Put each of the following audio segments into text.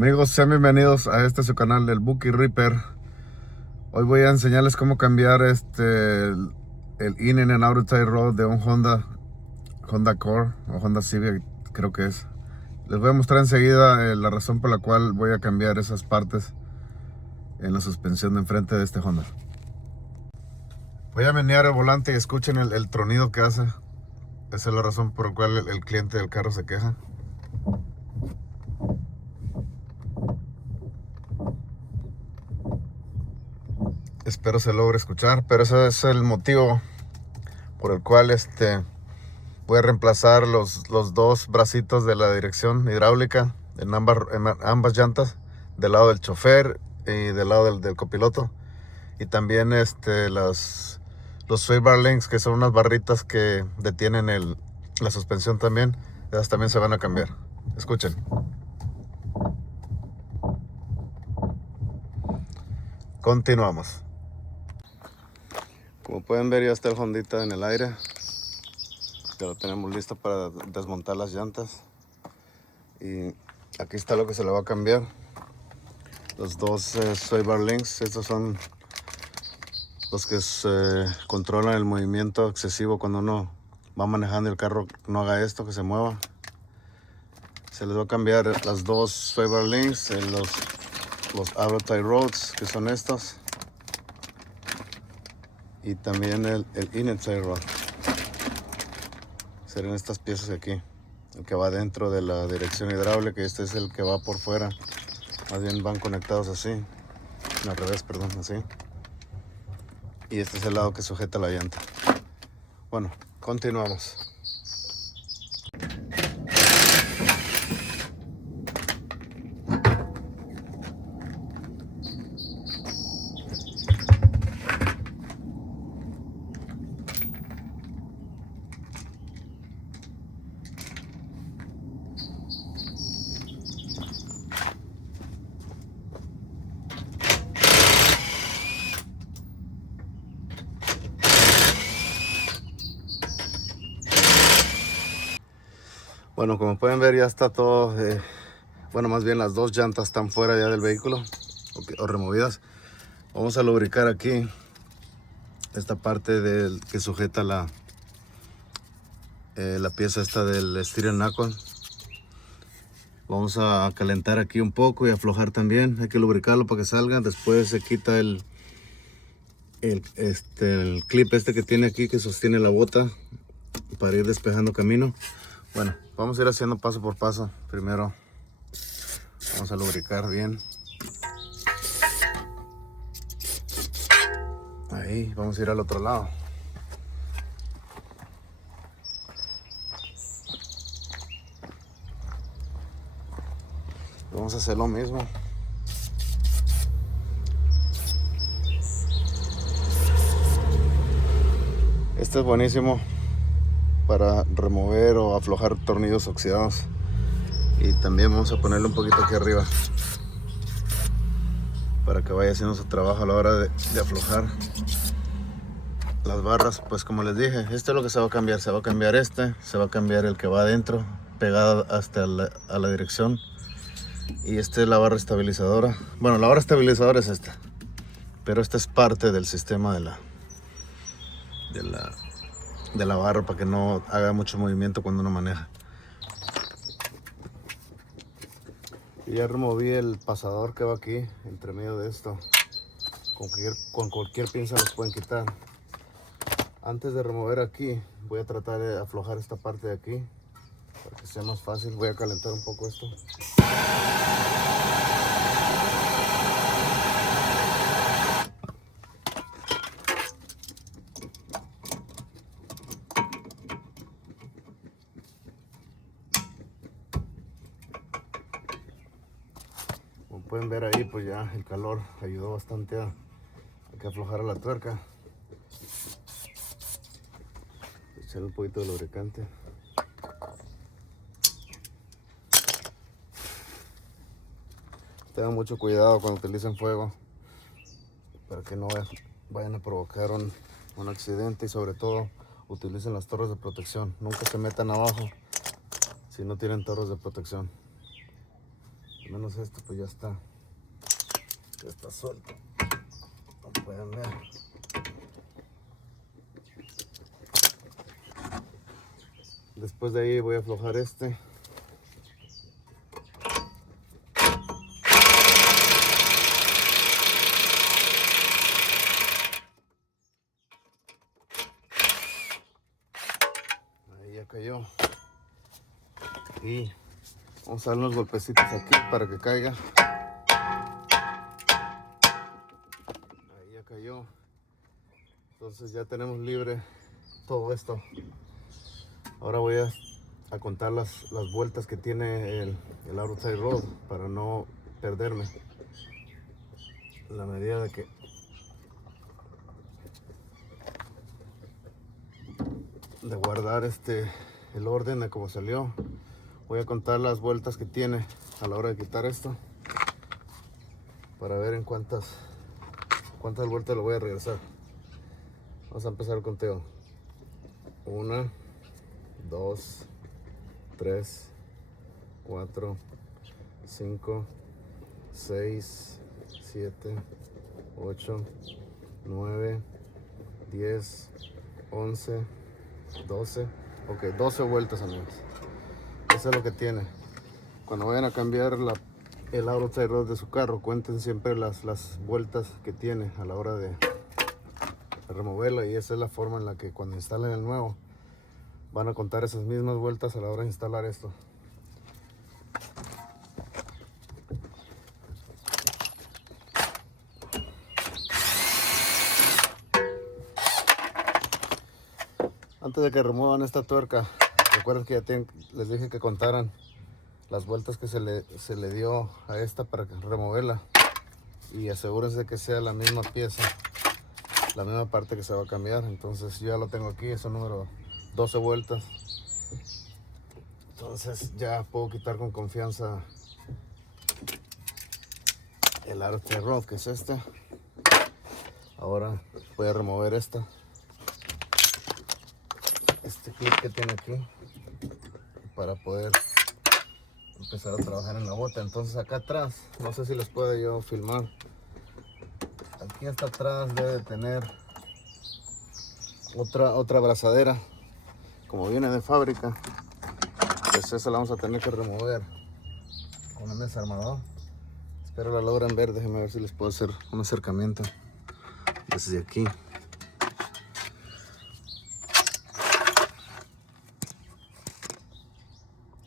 Amigos, sean bienvenidos a su canal, el Buki Reaper. Hoy voy a enseñarles cómo cambiar el in and out tie rod de un Honda Accord o Honda Civic, creo que es. Les voy a mostrar enseguida la razón por la cual voy a cambiar esas partes en la suspensión de enfrente de este Honda. Voy a menear el volante y escuchen el tronido que hace. Esa es la razón por la cual el cliente del carro se queja. Espero se logre escuchar, pero ese es el motivo por el cual voy a reemplazar los dos bracitos de la dirección hidráulica en ambas llantas, del lado del chofer y del lado del copiloto. Y también los sway bar links, que son unas barritas que detienen la suspensión también. Esas también se van a cambiar. Escuchen. Continuamos. Como pueden ver, ya está el Hondita en el aire. Ya lo tenemos listo para desmontar las llantas. Y aquí está lo que se le va a cambiar. Los dos sway bar links. Estos son los que controlan el movimiento excesivo cuando uno va manejando y el carro no haga esto, que se mueva. Se les va a cambiar las dos sway bar links en los auto tie rods, que son estos, y también el inner tie rod. Serán estas piezas de aquí, el que va dentro de la dirección hidráulica, y este es el que va por fuera. Más bien van conectados así, al revés, perdón, así. Y este es el lado que sujeta la llanta. Bueno, continuamos. Bueno, como pueden ver, ya está todo, bueno, más bien las dos llantas están fuera ya del vehículo o removidas. Vamos a lubricar aquí esta parte que sujeta la pieza esta del steering knuckle. Vamos a calentar aquí un poco y aflojar también. Hay que lubricarlo para que salga. Después se quita el clip que tiene aquí, que sostiene la bota, para ir despejando camino. Bueno, vamos a ir haciendo paso por paso. Primero vamos a lubricar bien. Ahí, vamos a ir al otro lado. Vamos a hacer lo mismo. Este es buenísimo para remover o aflojar tornillos oxidados. Y también vamos a ponerle un poquito aquí arriba para que vaya haciendo su trabajo a la hora de aflojar las barras. Pues como les dije, esto es lo que se va a cambiar. Se va a cambiar se va a cambiar el que va adentro, pegado hasta a la dirección. Y esta es la barra estabilizadora. Bueno, la barra estabilizadora es esta, pero esta es parte del sistema de la barra, para que no haga mucho movimiento cuando uno maneja. Y ya removí el pasador que va aquí entre medio de esto. Con cualquier pinza los pueden quitar. Antes de remover aquí, voy a tratar de aflojar esta parte de aquí para que sea más fácil. Voy a calentar un poco esto. Como pueden ver ahí, pues ya el calor ayudó bastante a que aflojara la tuerca. Echar un poquito de lubricante. Tengan mucho cuidado cuando utilicen fuego, para que no vayan a provocar un accidente, y sobre todo utilicen las torres de protección. Nunca se metan abajo si no tienen torres de protección. menos esto pues ya está suelto, como pueden ver. Después de ahí voy a aflojar este. Ahí ya cayó. Y vamos a dar unos golpecitos aquí para que caiga. Ahí ya cayó. Entonces ya tenemos libre todo esto. Ahora voy a contar las vueltas que tiene el outside rod para no perderme. En la medida de guardar el orden de cómo salió, voy a contar las vueltas que tiene a la hora de quitar esto para ver en cuántas vueltas lo voy a regresar. Vamos a empezar el conteo. 1, 2, 3, 4, 5, 6, 7, 8, 9, 10, 11, 12. Ok, 12 vueltas, amigos. Eso es lo que tiene. Cuando vayan a cambiar el outside rod de su carro, cuenten siempre las vueltas que tiene a la hora de removerla, y esa es la forma en la que cuando instalen el nuevo van a contar esas mismas vueltas a la hora de instalar esto. Antes de que remuevan esta tuerca, recuerden que ya les dije que contaran las vueltas que se le dio a esta para removerla, y asegúrense que sea la misma pieza, la misma parte que se va a cambiar. Entonces yo ya lo tengo aquí, es el número 12 vueltas. Entonces ya puedo quitar con confianza el outside rod, que es este. Ahora voy a remover este clip que tiene aquí para poder empezar a trabajar en la bota. Entonces acá atrás, no sé si les puedo yo filmar, aquí hasta atrás debe de tener otra abrazadera, como viene de fábrica. Pues esa la vamos a tener que remover con un desarmador. Espero la logren ver. Déjenme ver si les puedo hacer un acercamiento desde aquí.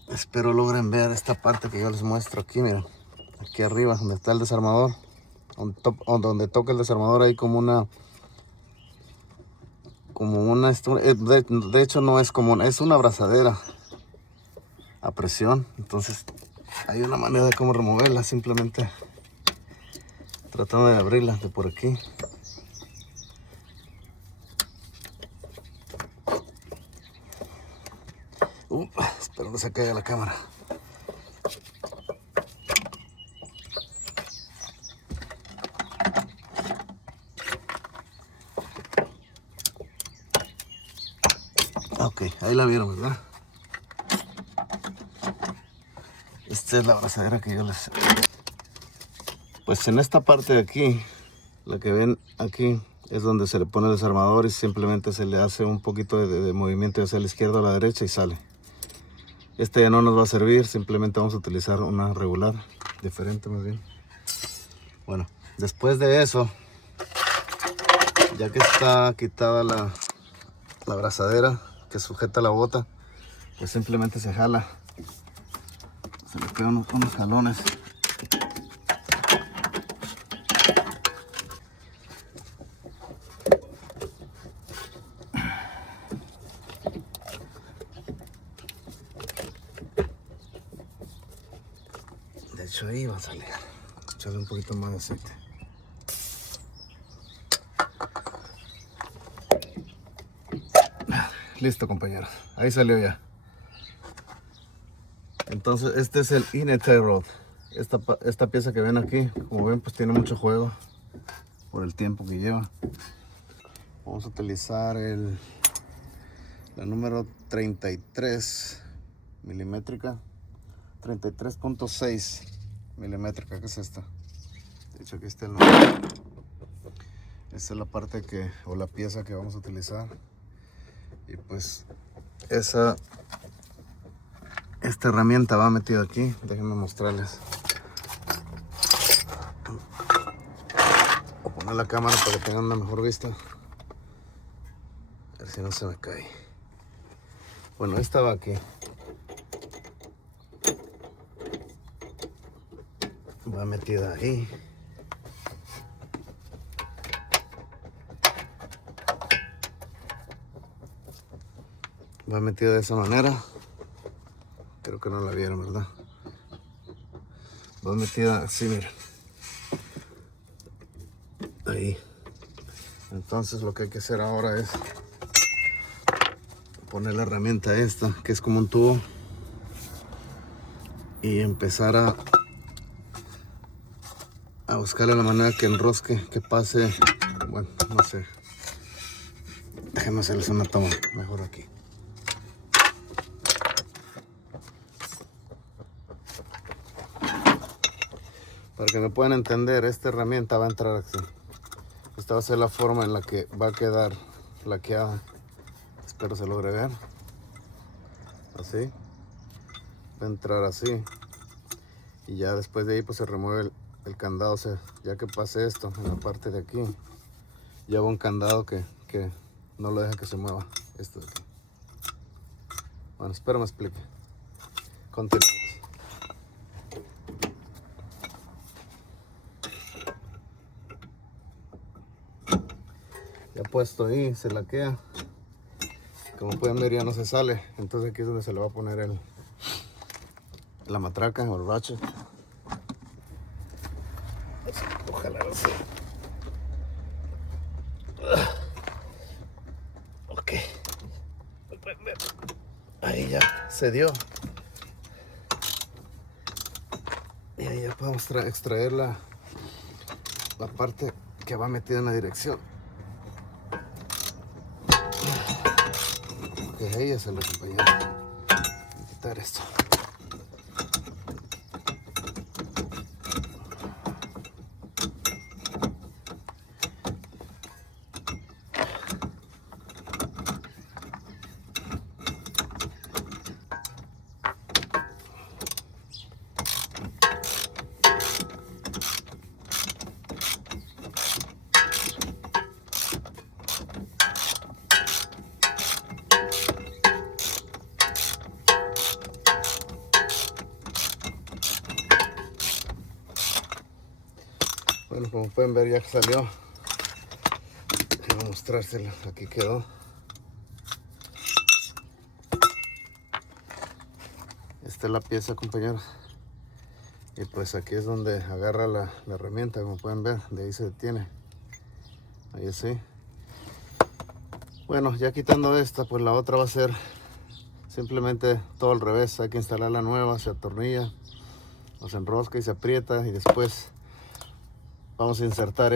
Espero logren ver esta parte que yo les muestro aquí. Miren, aquí arriba donde está el desarmador, donde toca el desarmador, hay como una de hecho no es como es una abrazadera a presión. Entonces hay una manera de cómo removerla, simplemente tratando de abrirla de por aquí. Espero que se caiga la cámara. Ok, ahí la vieron, ¿verdad? Esta es la abrazadera que yo les... Pues en esta parte de aquí, la que ven aquí, es donde se le pone el desarmador y simplemente se le hace un poquito de movimiento hacia la izquierda o la derecha y sale. Este ya no nos va a servir, simplemente vamos a utilizar una regular, diferente más bien. Bueno, después de eso, ya que está quitada la abrazadera que sujeta la bota, pues simplemente se jala, se le pegan unos jalones. De hecho ahí va a salir, echarle un poquito más de aceite. Listo, compañeros, ahí salió ya. Entonces este es el in-tie rod. Esta pieza que ven aquí, como ven, pues tiene mucho juego por el tiempo que lleva. Vamos a utilizar la número 33 milimétrica, 33.6 milimétrica, que es esta. De hecho aquí está el... Esta es la parte que, o la pieza que vamos a utilizar. Y pues esta herramienta va metida aquí. Déjenme mostrarles. Voy a poner la cámara para que tengan una mejor vista. A ver si no se me cae. Bueno, esta va aquí. Va metida ahí. Va metida de esa manera. Creo que no la vieron, ¿verdad? Va metida así, miren. Ahí. Entonces lo que hay que hacer ahora es poner la herramienta esta, que es como un tubo, y empezar a buscarle la manera que enrosque, que pase. Bueno, no sé. Déjenme hacerles una toma mejor aquí. Para que me puedan entender, esta herramienta va a entrar aquí. Esta va a ser la forma en la que va a quedar laqueada. Espero se logre ver. Así. Va a entrar así. Y ya después de ahí pues se remueve el candado. O sea, ya que pase esto en la parte de aquí, lleva un candado que no lo deja que se mueva. Esto de aquí. Bueno, espero me explique. Continuamos. Ya puesto ahí, se laquea. Como pueden ver, ya no se sale. Entonces aquí es donde se le va a poner la matraca o el ratchet. Ojalá lo sea. Ok. Ahí ya se dio. Y ahí ya podemos extraer la parte que va metida en la dirección. Que ella se la acompañó. Voy a quitar esto. Bueno, como pueden ver, ya que salió. Voy a mostrárselo. Aquí quedó. Esta es la pieza, compañeros. Y pues aquí es donde agarra la herramienta, como pueden ver. De ahí se detiene. Ahí sí. Bueno, ya quitando esta, pues la otra va a ser simplemente todo al revés. Hay que instalar la nueva, se atornilla, o se enrosca y se aprieta, y después vamos a insertar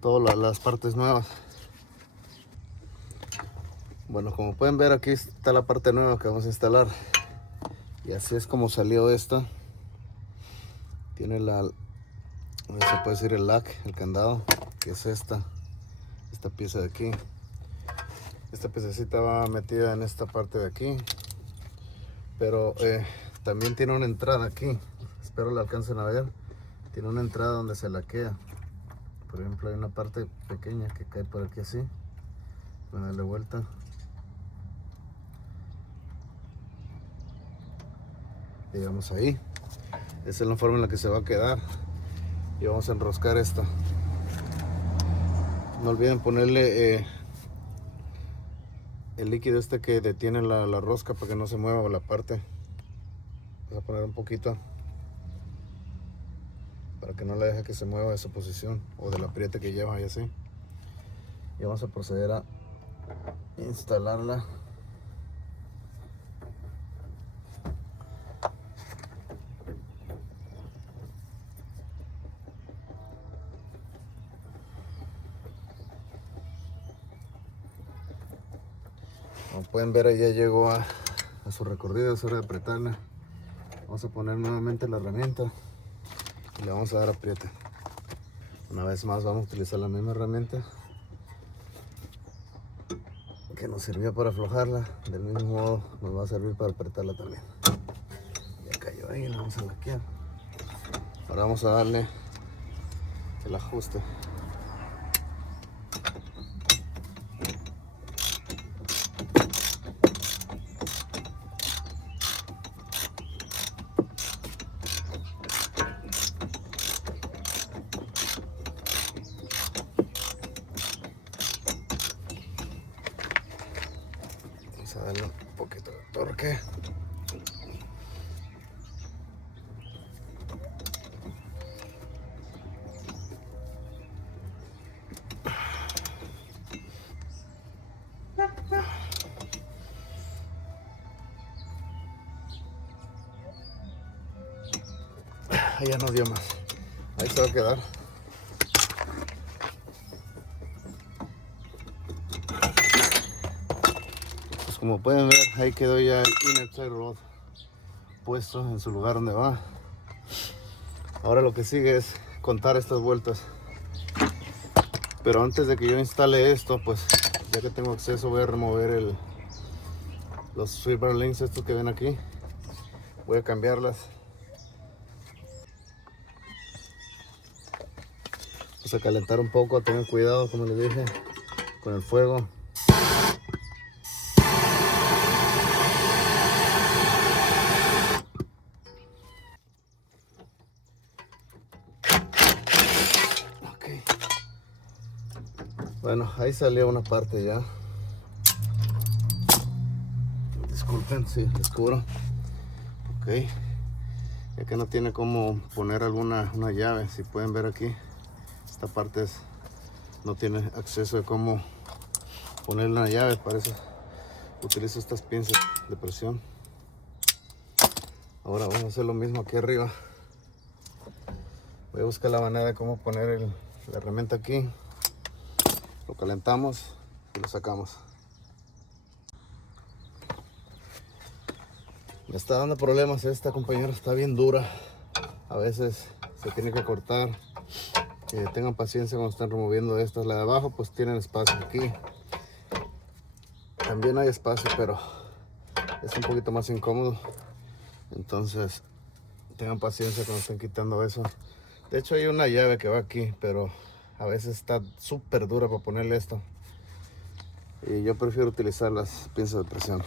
todas las partes nuevas. Bueno, como pueden ver, aquí está la parte nueva que vamos a instalar. Y así es como salió esta. Tiene se puede decir el lac, el candado, que es esta pieza de aquí. Esta piececita va metida en esta parte de aquí. Pero también tiene una entrada aquí. Espero la alcancen a ver. Tiene una entrada donde se laquea. Por ejemplo, hay una parte pequeña que cae por aquí así. Voy a darle vuelta. Llegamos ahí. Esa es la forma en la que se va a quedar. Y vamos a enroscar esta. No olviden ponerle el líquido que detiene la rosca para que no se mueva la parte. Vamos a poner un poquito para que no le deje que se mueva de su posición o del apriete que lleva y así. Y vamos a proceder a instalarla. Como pueden ver, ahí ya llegó a su recorrido. Es hora de apretarla. Vamos a poner nuevamente la herramienta y le vamos a dar apriete. Una vez más vamos a utilizar la misma herramienta que nos sirvió para aflojarla. Del mismo modo nos va a servir para apretarla también. Ya cayó ahí, la vamos a laquear. Ahora vamos a darle el ajuste. Vamos a darle un poquito de torque. Ahí ya no dio más. Ahí se va a quedar. Pues como pueden ver, ahí quedó ya el inner tie rod puesto en su lugar donde va. Ahora lo que sigue es contar estas vueltas. Pero antes de que yo instale esto, pues ya que tengo acceso, voy a remover los silver links estos que ven aquí. Voy a cambiarlas. Vamos a calentar un poco, tengan cuidado, como les dije, con el fuego. Okay. Bueno, ahí salió una parte ya. Disculpen si les cubro. Ok. Ya que no tiene como poner una llave, si pueden ver aquí, esta parte no tiene acceso de cómo ponerle una llave. Para eso utilizo estas pinzas de presión. Ahora vamos a hacer lo mismo aquí arriba. Voy a buscar la manera de cómo poner la herramienta aquí. Lo calentamos y lo sacamos. Me está dando problemas esta, compañera, está bien dura. A veces se tiene que cortar. Tengan paciencia cuando están removiendo estas. La de abajo pues tienen espacio aquí. También hay espacio, pero es un poquito más incómodo. Entonces tengan paciencia cuando estén quitando eso. De hecho hay una llave que va aquí, pero a veces está súper dura para ponerle esto. Y yo prefiero utilizar las pinzas de presión.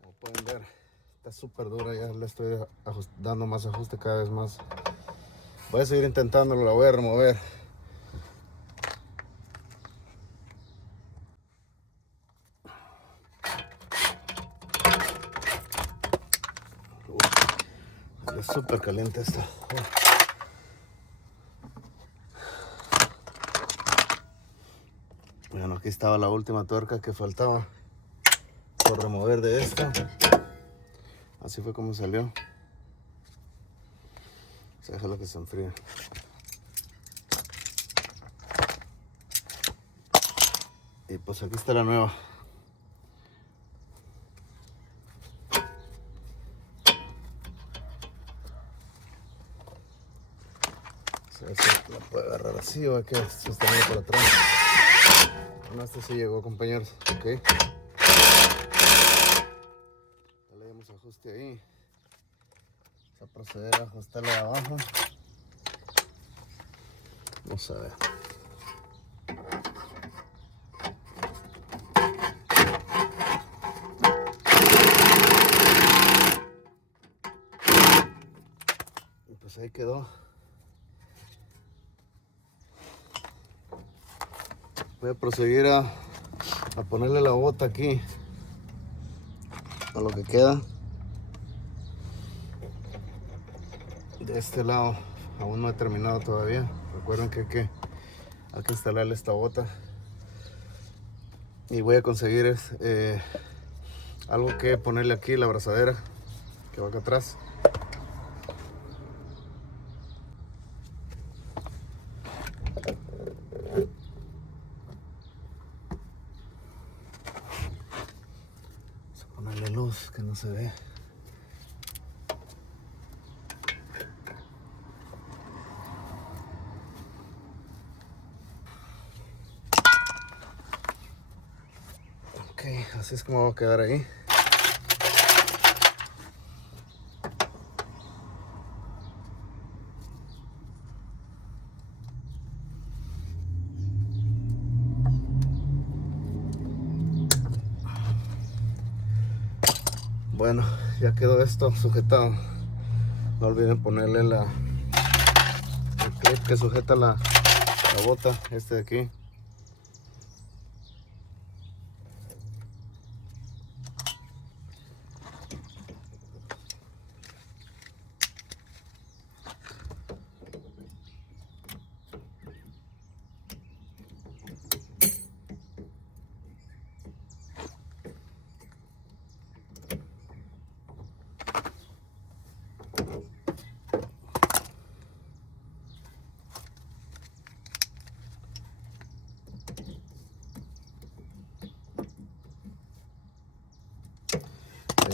Como pueden ver, está súper dura. Ya le estoy dando más ajuste cada vez más. Voy a seguir intentándolo, la voy a remover. Es súper caliente esto. Bueno, aquí estaba la última tuerca que faltaba por remover de esta. Así fue como salió. Se deja lo que se enfríe. Y pues aquí está la nueva. A ver si la puede agarrar así o hay que sostenerla por atrás. Bueno, este sí llegó, compañeros. Ok. Ya le damos ajuste ahí. Vamos a proceder a ajustarlo de abajo. Vamos a ver. Y pues ahí quedó. Voy a proseguir a ponerle la bota aquí a lo que queda. De este lado aún no he terminado todavía. Recuerden que hay que instalarle esta bota. Y voy a conseguir algo que ponerle aquí, la abrazadera que va acá atrás. se ve. Ok, así es como va a quedar ahí. Bueno, ya quedó esto sujetado. No olviden ponerle el clip que sujeta la bota, este de aquí.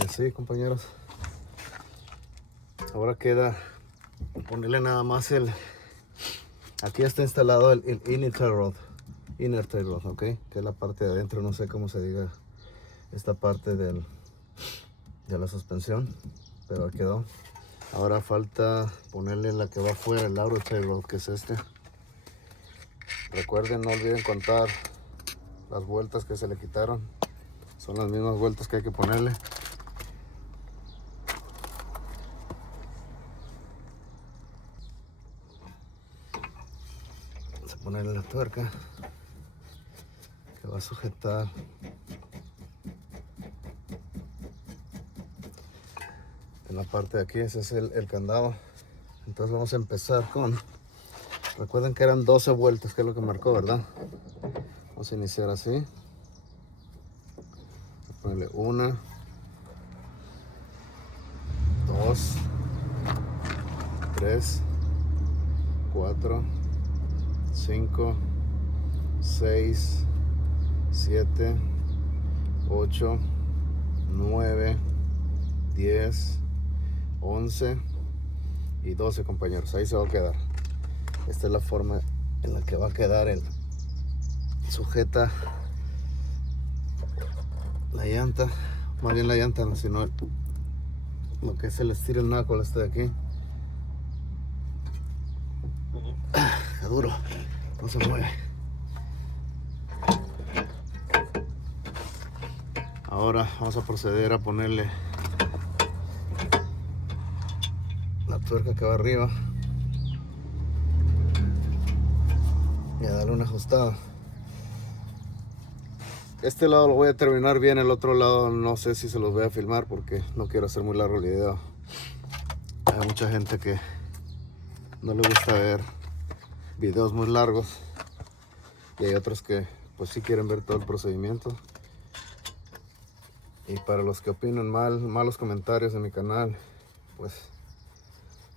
Sí, compañeros, ahora queda ponerle nada más aquí está instalado el inner tail rod, ok, que es la parte de adentro, no sé cómo se diga esta parte de la suspensión, pero quedó. Ahora falta ponerle la que va afuera, el outer tail rod, que es este. Recuerden, no olviden contar las vueltas que se le quitaron, son las mismas vueltas que hay que ponerle. Vamos a ponerle la tuerca que va a sujetar en la parte de aquí. Ese es el candado. Entonces vamos a empezar con, recuerden que eran 12 vueltas, que es lo que marcó, ¿verdad? Vamos a iniciar así. Voy a ponerle 1, 2, 3, 4, 5, 6, 7, 8, 9, 10, 11 y 12, compañeros. Ahí se va a quedar. Esta es la forma en la que va a quedar sujeta la llanta, más bien la llanta, no, sino lo que es el steel knuckle este de aquí. Está duro, no se mueve. Ahora vamos a proceder a ponerle la tuerca que va arriba y a darle una ajustada. Este lado lo voy a terminar bien, el otro lado no sé si se los voy a filmar porque no quiero hacer muy largo el video. Hay mucha gente que no le gusta ver videos muy largos y hay otros que pues sí quieren ver todo el procedimiento. Y para los que opinan malos comentarios en mi canal, pues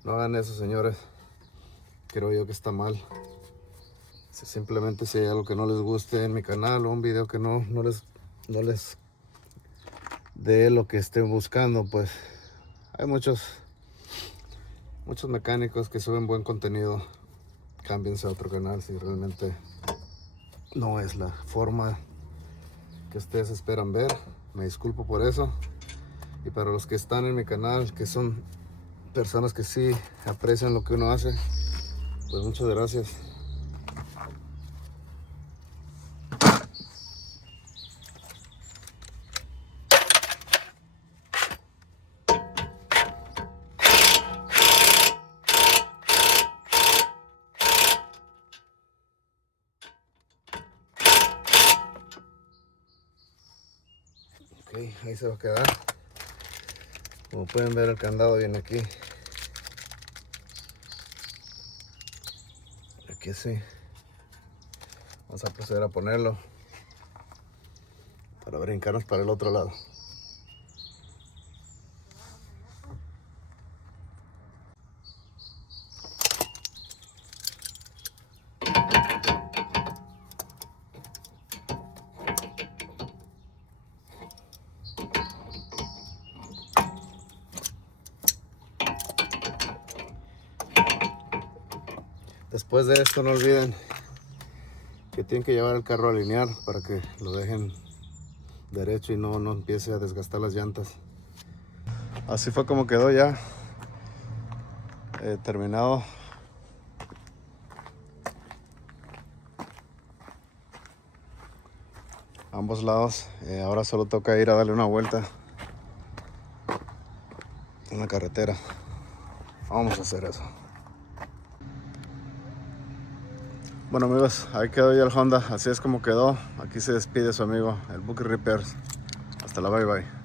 no hagan eso, señores. Creo yo que está mal. Simplemente si hay algo que no les guste en mi canal o un video que no les dé lo que estén buscando, pues hay muchos mecánicos que suben buen contenido. Cámbiense a otro canal si realmente no es la forma que ustedes esperan ver. Me disculpo por eso. Y para los que están en mi canal, que son personas que sí aprecian lo que uno hace, pues muchas gracias. Ok, ahí se va a quedar. Como pueden ver, el candado viene aquí. Aquí sí. Vamos a proceder a ponerlo para brincarnos para el otro lado. Después de esto no olviden que tienen que llevar el carro a alinear para que lo dejen derecho y no empiece a desgastar las llantas. Así fue como quedó ya terminado. Ambos lados. Ahora solo toca ir a darle una vuelta en la carretera. Vamos a hacer eso. Bueno amigos, ahí quedó ya el Honda. Así es como quedó. Aquí se despide su amigo, el Buki Repairs. Hasta la bye bye.